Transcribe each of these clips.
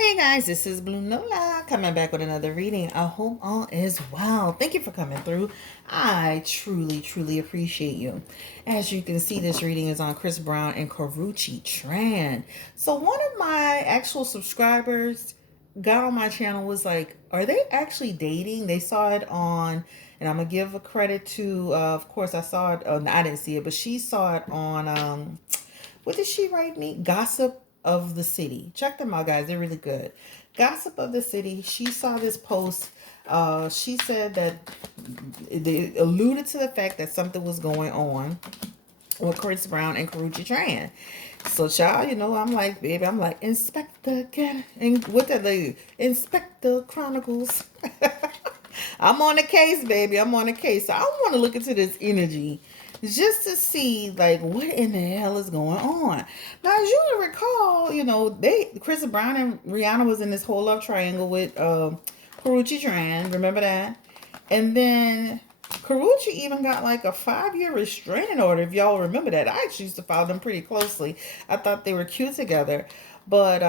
Hey guys, this is Blue Nola coming back with another reading. I hope all is well. Thank you for coming through. I truly appreciate you. As you can see, this reading is on Chris Brown and Karrueche Tran. So one of my actual subscribers got on my channel was like, are they actually dating? They saw it on, and I'm gonna give a credit to, of course, I saw it. Oh, no, I didn't see it, but she saw it on. What did she write me? Gossip of the City. Check them out, guys. They're really good. Gossip of the City. She saw this post. She said that they alluded to the fact that something was going on with Chris Brown and Karrueche Tran. So, child, I'm like, baby, I'm like, Inspector, get and what that lady? Inspector Chronicles. I'm on the case, baby. I'm on the case. So I want to look into this energy just to see like what in the hell is going on. Now, as you recall, Chris Brown and Rihanna was in this whole love triangle with Karrueche Tran. Remember that? And then Karrueche even got like a 5-year restraining order, if y'all remember that. I actually used to follow them pretty closely. I thought they were cute together. But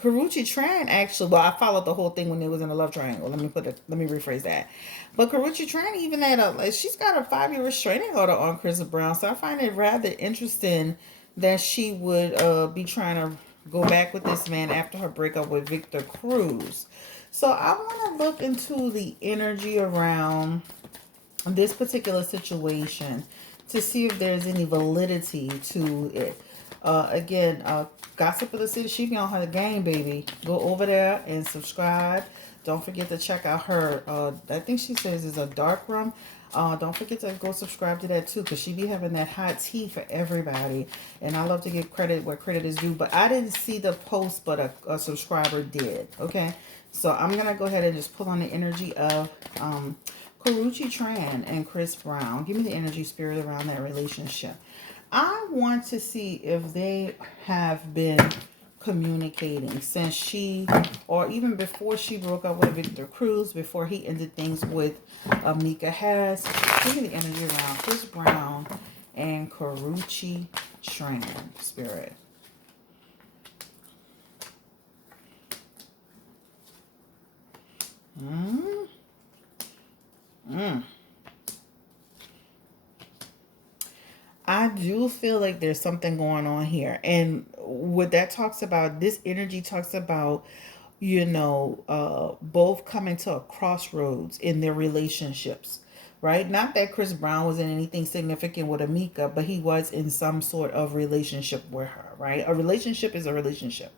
Karrueche Tran actually, well, I followed the whole thing when they was in a love triangle. Let me rephrase that. But Karrueche Tran even had she's got a 5-year restraining order on Chris Brown. So I find it rather interesting that she would be trying to go back with this man after her breakup with Victor Cruz. So I want to look into the energy around this particular situation to see if there's any validity to it. Again, Gossip of the City, she be on her game, baby. Go over there and subscribe. Don't forget to check out her, I think she says is a dark room. Don't forget to go subscribe to that too, because she be having that hot tea for everybody. And I love to give credit where credit is due. But I didn't see the post, but a subscriber did. Okay. So I'm going to go ahead and just pull on the energy of Karrueche Tran and Chris Brown. Give me the energy spirit around that relationship. I want to see if they have been communicating since she, or even before she broke up with Victor Cruz, before he ended things with Mika Harris. Give me the energy around Chris Brown and Karrueche Tran, spirit. I do feel like there's something going on here. And what that talks about, this energy talks about, both coming to a crossroads in their relationships, right? Not that Chris Brown was in anything significant with Amika, but he was in some sort of relationship with her, right? A relationship is a relationship.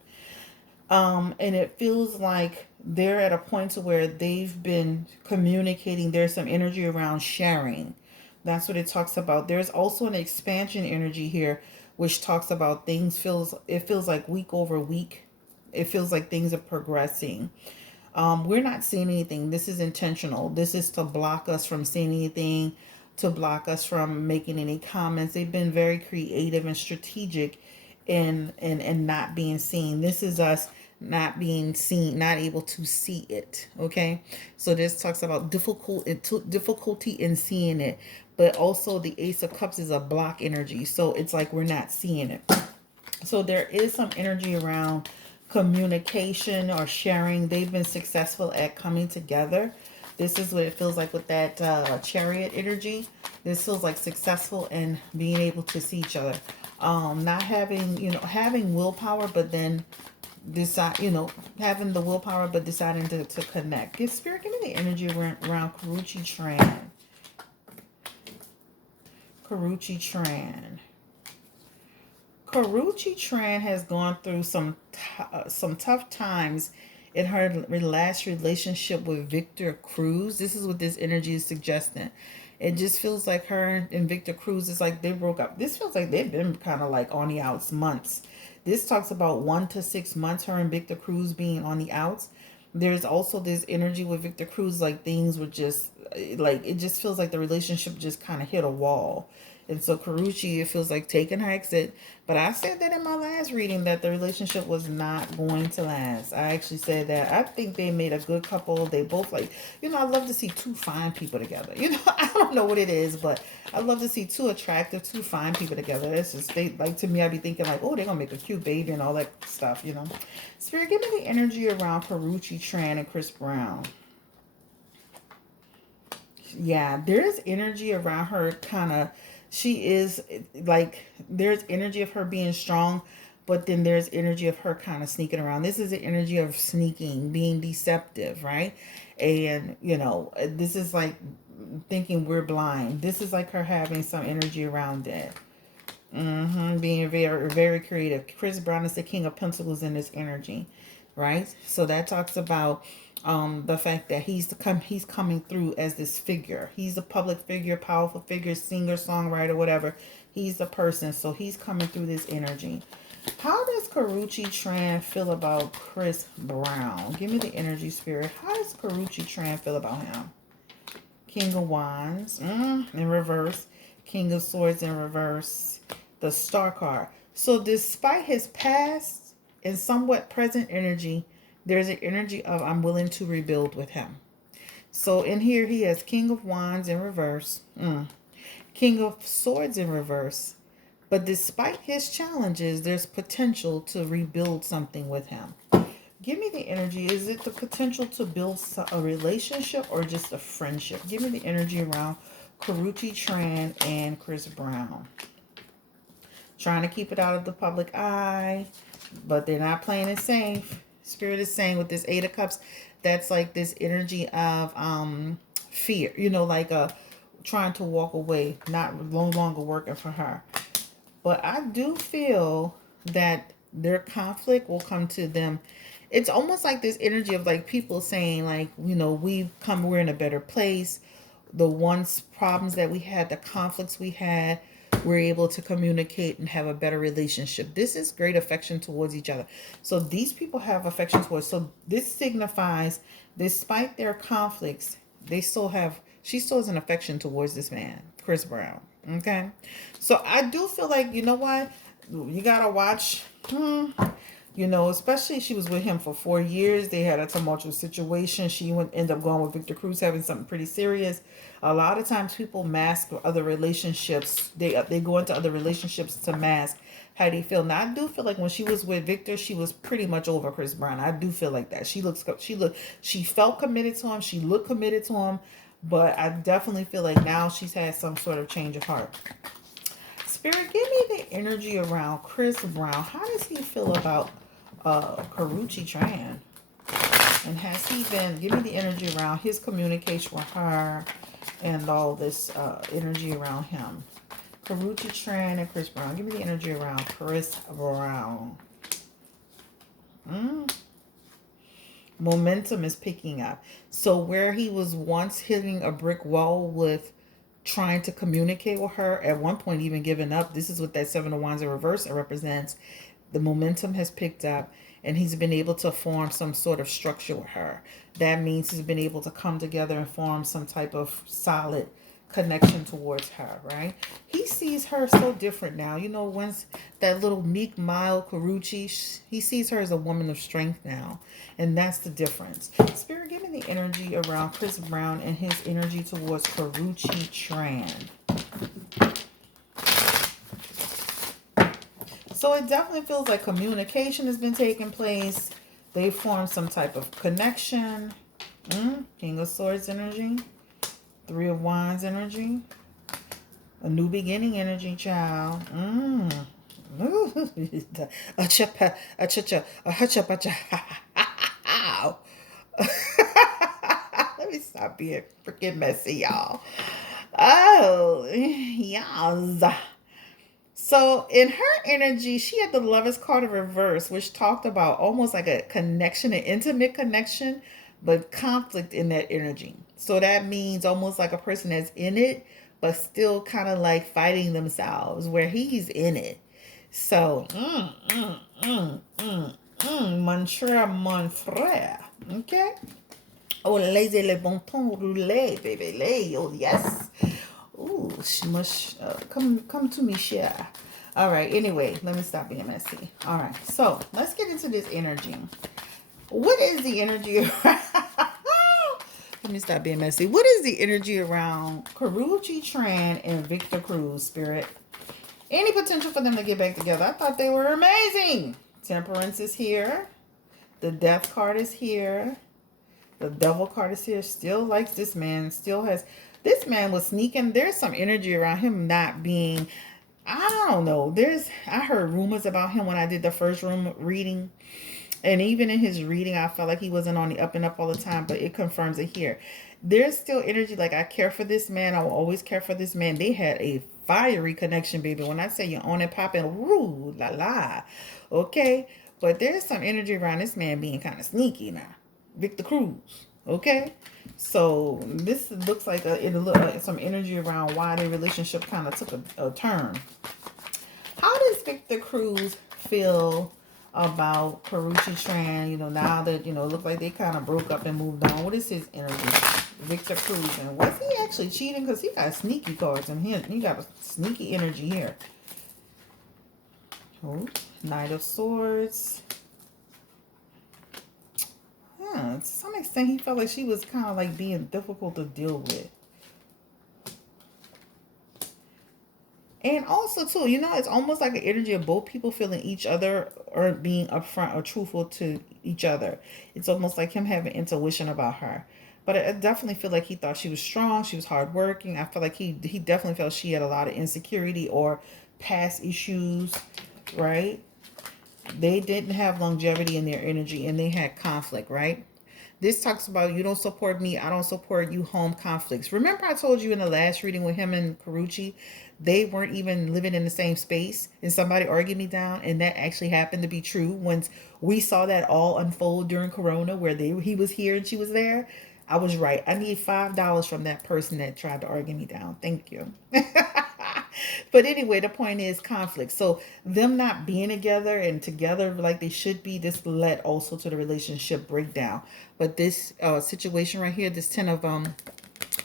And it feels like they're at a point to where they've been communicating. There's some energy around sharing. That's what it talks about. There's also an expansion energy here, which talks about it feels like week over week. It feels like things are progressing. We're not seeing anything. This is intentional. This is to block us from seeing anything, to block us from making any comments. They've been very creative and strategic in not being seen. This is us not being seen, not able to see it. Okay, so this talks about difficulty in seeing it, but also the Ace of Cups is a block energy, so it's like we're not seeing it. So there is some energy around communication or sharing. They've been successful at coming together. This is what it feels like with that chariot energy. This feels like successful in being able to see each other. Not having, having willpower, but then decide, having the willpower, but deciding to connect. Give Spirit, give me the energy around Karrueche Tran. Karrueche Tran. Karrueche Tran has gone through some tough times in her last relationship with Victor Cruz. This is what this energy is suggesting. It just feels like her and Victor Cruz is like they broke up. This feels like they've been kind of like on the outs months. This talks about 1 to 6 months, her and Victor Cruz being on the outs. There's also this energy with Victor Cruz, like things were just like, it just feels like the relationship just kind of hit a wall. And so Karrueche, it feels like taking her exit. But I said that in my last reading that the relationship was not going to last. I actually said that I think they made a good couple. They both like, I love to see two fine people together. I don't know what it is, but I love to see two attractive, two fine people together. It's just, they like, to me, I'd be thinking like, oh, they're going to make a cute baby and all that stuff. Spirit, give me the energy around Karrueche, Tran, and Chris Brown. Yeah, there's energy around her, kind of. She is like, there's energy of her being strong, but then there's energy of her kind of sneaking around. This is the energy of sneaking, being deceptive, right? And this is like thinking we're blind. This is like her having some energy around it. Being very, very creative. Chris Brown is the King of Pentacles in this energy, right? So that talks about the fact that he's coming through as this figure. He's a public figure, powerful figure, singer, songwriter, whatever. He's the person, so he's coming through this energy. How does Karrueche Tran feel about Chris Brown? Give me the energy, Spirit. How does Karrueche Tran feel about him? King of Wands in reverse. King of Swords in reverse. The Star card. So despite his past and somewhat present energy, there's an energy of I'm willing to rebuild with him. So in here he has King of Wands in reverse. King of Swords in reverse. But despite his challenges, there's potential to rebuild something with him. Give me the energy. Is it the potential to build a relationship or just a friendship? Give me the energy around Karrueche Tran and Chris Brown. Trying to keep it out of the public eye, but they're not playing it safe. Spirit is saying with this Eight of Cups, that's like this energy of fear. Like trying to walk away, no longer working for her. But I do feel that their conflict will come to them. It's almost like this energy of like people saying like, we're in a better place. The problems that we had, the conflicts we had, we're able to communicate and have a better relationship. This is great affection towards each other. So these people have affection towards. So this signifies, despite their conflicts, she still has an affection towards this man, Chris Brown. Okay. So I do feel like, you know what? You got to watch. Especially she was with him for 4 years. They had a tumultuous situation. She end up going with Victor Cruz, having something pretty serious. A lot of times people mask other relationships. They go into other relationships to mask how they feel. Now I do feel like when she was with Victor, she was pretty much over Chris Brown. I do feel like that. She felt committed to him. She looked committed to him. But I definitely feel like now she's had some sort of change of heart. Spirit, give me the energy around Chris Brown. How does he feel about Karrueche Tran? And has he been, give me the energy around his communication with her and all this energy around him. Karrueche Tran and Chris Brown. Give me the energy around Chris Brown. Momentum is picking up. So where he was once hitting a brick wall with trying to communicate with her, at one point even giving up, this is what that Seven of Wands in reverse represents. The momentum has picked up and he's been able to form some sort of structure with her. That means he's been able to come together and form some type of solid connection towards her, right? He sees her so different now. Once that little meek, mild Karrueche, he sees her as a woman of strength now. And that's the difference. Spirit, give me the energy around Chris Brown and his energy towards Karrueche Tran. So it definitely feels like communication has been taking place. They formed some type of connection. King of Swords energy. Three of Wands energy. A new beginning energy, child. Let me stop being freaking messy, y'all. Oh, yes. So in her energy, she had the Lovers card in reverse, which talked about almost like a connection, an intimate connection, but conflict in that energy. So that means almost like a person that's in it, but still kind of like fighting themselves, where he's in it. So, mon frère. Okay. Oh, laissez le bon temps rouler, baby. Lay. Oh, yes. Ooh, she must come to me, share. All right. Anyway, let me stop being messy. All right. So let's get into this energy. What is the energy? Let me stop being messy. What is the energy around Karrueche, Tran, and Victor Cruz, Spirit? Any potential for them to get back together? I thought they were amazing. Temperance is here. The Death card is here. The Devil card is here. Still likes this man. Still has. This man was sneaking. There's some energy around him not being. I don't know. I heard rumors about him when I did the first room reading. And even in his reading, I felt like he wasn't on the up and up all the time, but it confirms it here. There's still energy. Like, I care for this man. I will always care for this man. They had a fiery connection, baby. When I say you're on and popping, woo, la la. Okay? But there's some energy around this man being kind of sneaky now. Victor Cruz. Okay? So this looks like some energy around why their relationship kind of took a turn. How does Victor Cruz feel about Karrueche Tran? Now that, it looked like they kind of broke up and moved on. What is his energy? Victor Cruz. And was he actually cheating? Because he got sneaky cards in here. He got a sneaky energy here. Oh, Knight of Swords. To some extent, he felt like she was kind of like being difficult to deal with. And also, too, it's almost like an energy of both people feeling each other or being upfront or truthful to each other. It's almost like him having intuition about her. But I definitely feel like he thought she was strong. She was hardworking. I feel like he definitely felt she had a lot of insecurity or past issues, right? They didn't have longevity in their energy and they had conflict, right? This talks about you don't support me, I don't support you, home conflicts. Remember I told you in the last reading with him and Karrueche, they weren't even living in the same space and somebody argued me down, and that actually happened to be true once we saw that all unfold during Corona where he was here and she was there. I was right. I need $5 from that person that tried to argue me down. Thank you. But anyway, the point is conflict. So them not being together and together like they should be, this led also to the relationship breakdown. But this situation right here, this 10 of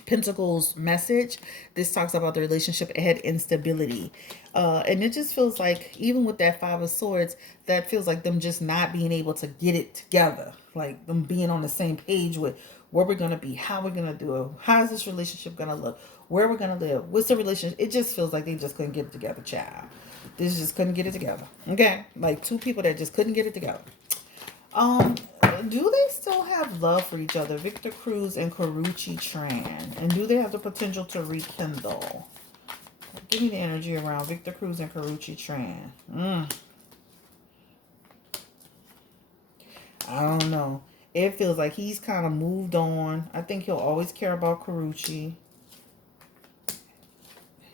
Pentacles message, this talks about the relationship. It had instability. And it just feels like, even with that 5 of Swords, that feels like them just not being able to get it together. Like them being on the same page with where we're going to be, how we're going to do it, how is this relationship going to look, where we're going to live, what's the relationship. It just feels like they just couldn't get it together, child. This just couldn't get it together. Okay? Like two people that just couldn't get it together. Do they still have love for each other, Victor Cruz and Karrueche Tran? And do they have the potential to rekindle? Give me the energy around Victor Cruz and Karrueche Tran. I don't know. It feels like he's kind of moved on. I think he'll always care about Karrueche.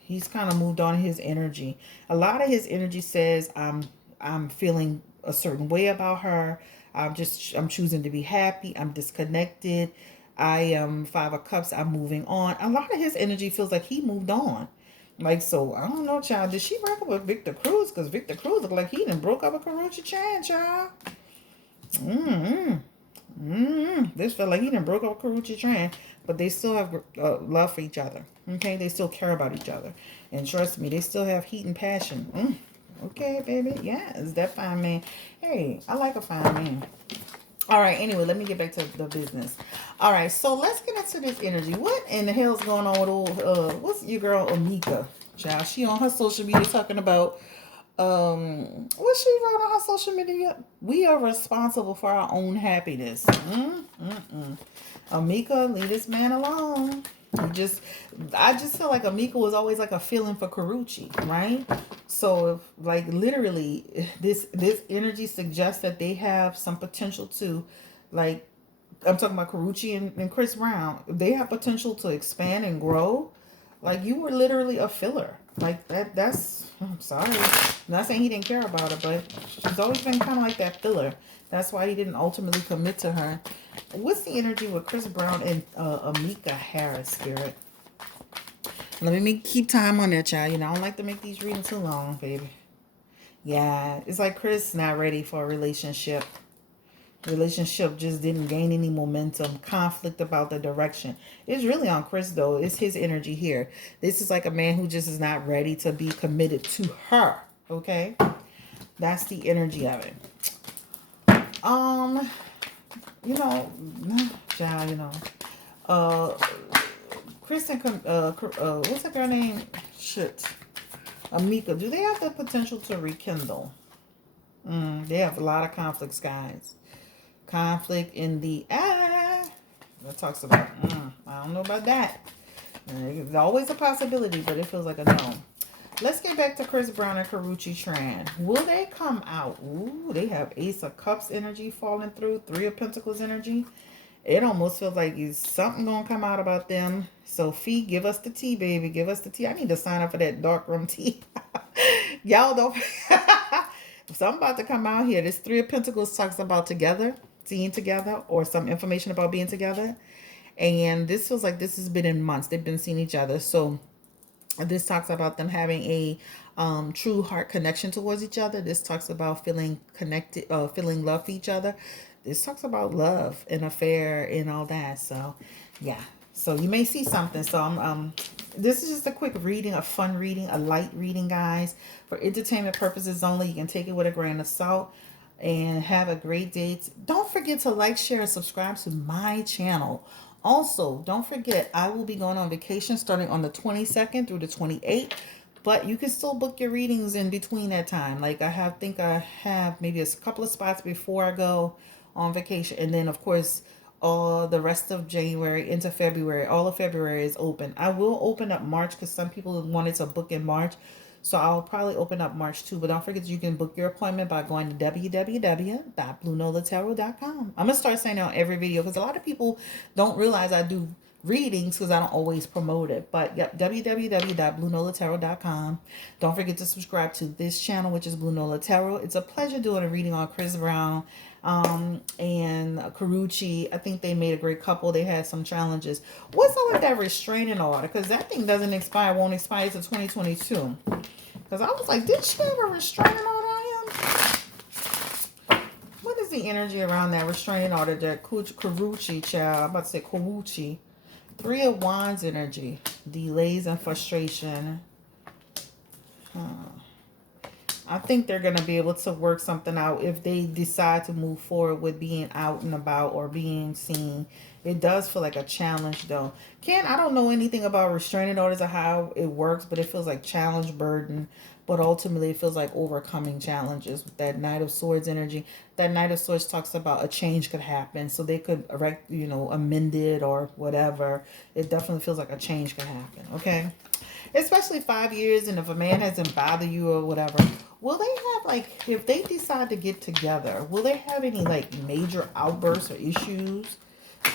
He's kind of moved on in his energy. A lot of his energy says, I'm feeling a certain way about her. I'm choosing to be happy. I'm disconnected. I am 5 of Cups. I'm moving on. A lot of his energy feels like he moved on. Like, so, I don't know, child. Did she break up with Victor Cruz? Because Victor Cruz looked like he done broke up with Karrueche Tran, child. This felt like he done broke up with Karrueche Tran. But they still have love for each other. Okay? They still care about each other. And trust me, they still have heat and passion. Okay, baby. Yes, that fine man. Hey, I like a fine man. All right, anyway, let me get back to the business. All right, so let's get into this energy. What in the hell's going on with old, what's your girl, Amika? Child, she on her social media talking about, what she wrote on her social media? We are responsible for our own happiness. Amika, leave this man alone. I just feel like Amika was always like a feeling for Karrueche, right? So, like, literally, this energy suggests that they have some potential to, like, I'm talking about Karrueche and Chris Brown. They have potential to expand and grow. Like, you were literally a filler. Like, I'm sorry. I'm not saying he didn't care about her, but she's always been kind of like that filler. That's why he didn't ultimately commit to her. What's the energy with Chris Brown and Amika Harris, Spirit? Let me keep time on that, child. I don't like to make these readings too long, baby. Yeah, it's like Chris not ready for a relationship. Relationship just didn't gain any momentum. Conflict about the direction. It's really on Chris though. It's his energy here. This is like a man who just is not ready to be committed to her. Okay, that's the energy of it. You know, child, you know, uh, Chris and what's that girl name? Shit, Amika. Do they have the potential to rekindle? They have a lot of conflicts, guys. Conflict in the that talks about I don't know about that. It's always a possibility, but it feels like a no. Let's get back to Chris Brown and Karrueche Tran. Will they come out? Ooh, they have Ace of Cups energy falling through, Three of Pentacles energy. It almost feels like is something gonna come out about them. Sophie, give us the tea, baby. Give us the tea. I need to sign up for that dark room tea. Y'all don't. So I'm about to come out here. This Three of Pentacles talks about together, seeing together, or some information about being together. And this feels like this has been in months. They've been seeing each other. So this talks about them having a true heart connection towards each other. This talks about feeling connected, feeling love for each other. This talks about love and affair and all that. So, yeah. So you may see something. So this is just a quick reading, a fun reading, a light reading, guys. For entertainment purposes only. You can take it with a grain of salt. And have a great day. Don't forget to like, share, and subscribe to my channel. Also, don't forget, I will be going on vacation starting on the 22nd through the 28th. But you can still book your readings in between that time. Like I think I have maybe a couple of spots before I go on vacation. And then, of course, all the rest of January into February. All of February is open. I will open up March because some people wanted to book in March. So I'll probably open up March too. But don't forget you can book your appointment by going to www.bluenolatarot.com. I'm going to start saying that on every video because a lot of people don't realize I do readings because I don't always promote it. But yep, www.bluenolatarot.com. Don't forget to subscribe to this channel, which is Blue Nola Tarot. It's a pleasure doing a reading on Chris Brown and Karrueche. I think they made a great couple. They had some challenges. What's up with that restraining order? Because that thing doesn't expire, won't expire to 2022. Because I was like, did she have a restraining order on him? What is the energy around that restraining order that Karrueche, child? I'm about to say Karrueche. Three of Wands energy. Delays and frustration. I think they're going to be able to work something out if they decide to move forward with being out and about or being seen. It does feel like a challenge, though. I don't know anything about restraining orders or how it works, but it feels like challenge, burden. But ultimately, it feels like overcoming challenges with that Knight of Swords energy. That Knight of Swords talks about a change could happen. So they could, amend it or whatever. It definitely feels like a change could happen, okay? Especially 5 years, and if a man hasn't bothered you or whatever, will they have, like, if they decide to get together, will they have any, like, major outbursts or issues?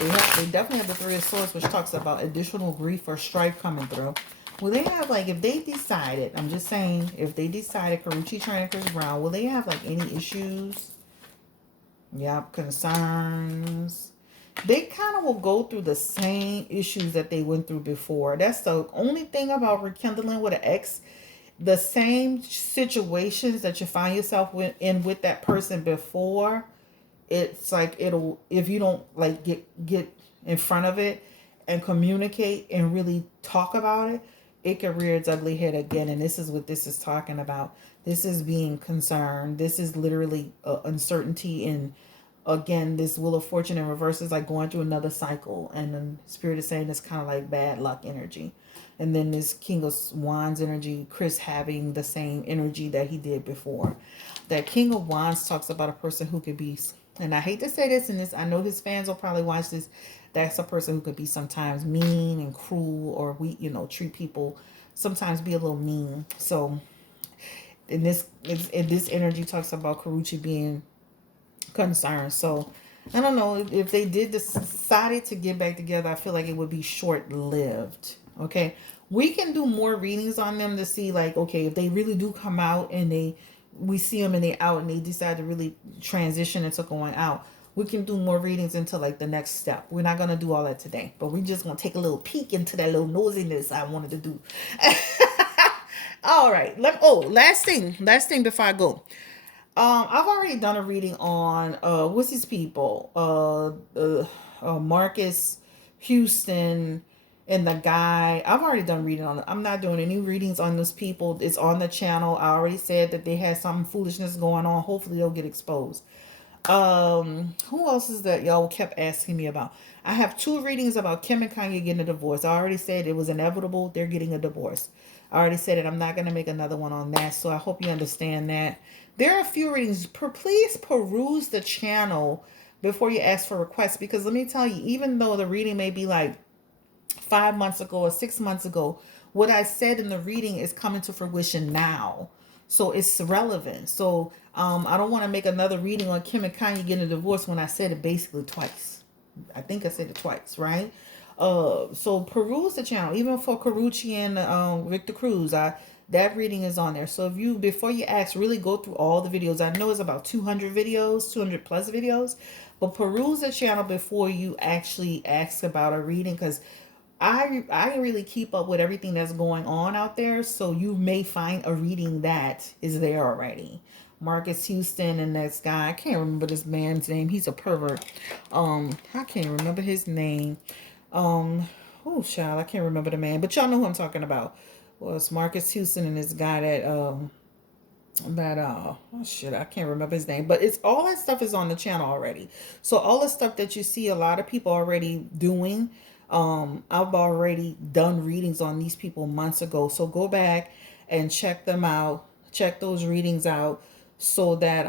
They definitely have the Three of Swords, which talks about additional grief or strife coming through. Will they have, like, if they decided, I'm just saying, if they decided, Karrueche, Tran, and Chris Brown, will they have, like, any issues? Yep, concerns. They kind of will go through the same issues that they went through before. That's the only thing about rekindling with an ex. The same situations that you find yourself in with that person before, it's like if you don't like get in front of it and communicate and really talk about it, it can rear its ugly head again. And this is what this is talking about. This is being concerned. This is literally uncertainty. And again, this Wheel of Fortune in reverse is like going through another cycle. And then Spirit is saying it's kind of like bad luck energy. And then this King of Wands energy, Chris having the same energy that he did before. That King of Wands talks about a person who could be, and I hate to say this, and this, I know his fans will probably watch this. That's a person who could be sometimes mean and cruel, or treat people, sometimes be a little mean. So in this energy talks about Karrueche being concerned. So I don't know if they decided to get back together. I feel like it would be short-lived. Okay, we can do more readings on them to see, like, okay, if they really do come out and we see them and they out and they decide to really transition into going out, we can do more readings into like the next step. We're not going to do all that today, but we're just going to take a little peek into that little nosiness I wanted to do. All right. Last thing before I go. I've already done a reading on what's these people? Marcus Houston and the guy. I've already done reading on. I'm not doing any readings on those people. It's on the channel. I already said that they had some foolishness going on. Hopefully they'll get exposed. Who else is that y'all kept asking me about? I have two readings about Kim and Kanye getting a divorce. I already said it was inevitable. They're getting a divorce. I already said it. I'm not going to make another one on that. So I hope you understand that. There are a few readings. Please peruse the channel before you ask for requests. Because let me tell you, even though the reading may be like 5 months ago or 6 months ago, what I said in the reading is coming to fruition now. So it's relevant. So I don't want to make another reading on Kim and Kanye getting a divorce when I said it basically twice. I think I said it twice, right? So peruse the channel, even for Karrueche and Victor Cruz. That reading is on there. So if you, before you ask, really go through all the videos. I know it's about 200 videos, 200 plus videos, but peruse the channel before you actually ask about a reading, because I really keep up with everything that's going on out there. So you may find a reading that is there already. Marcus Houston and this guy, I can't remember this man's name. He's a pervert. I can't remember his name. Oh child, I can't remember the man, but y'all know who I'm talking about. Well, it's Marcus Houston and this guy that oh shit, I can't remember his name, but it's all that stuff is on the channel already. So all the stuff that you see a lot of people already doing, I've already done readings on these people months ago. So go back and check them out, check those readings out, so that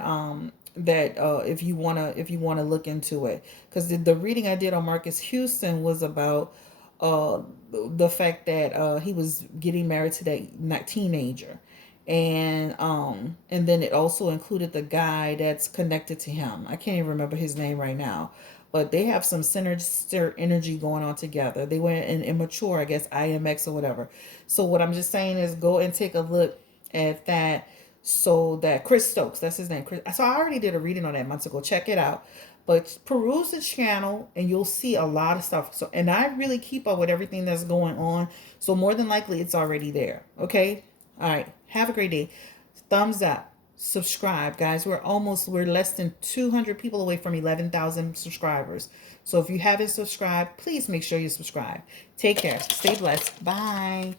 if you wanna look into it, because the reading I did on Marcus Houston was about the fact that he was getting married to that teenager, and then it also included the guy that's connected to him. I can't even remember his name right now, but they have some sinister energy going on together. They went in immature, I guess, IMX or whatever. So what I'm just saying is go and take a look at that. So that Chris Stokes, that's his name. Chris. So I already did a reading on that months ago. Check it out. But peruse the channel and you'll see a lot of stuff. So, and I really keep up with everything that's going on. So more than likely it's already there. Okay. All right. Have a great day. Thumbs up. Subscribe, guys. We're less than 200 people away from 11,000 subscribers. So if you haven't subscribed, please make sure you subscribe. Take care. Stay blessed. Bye.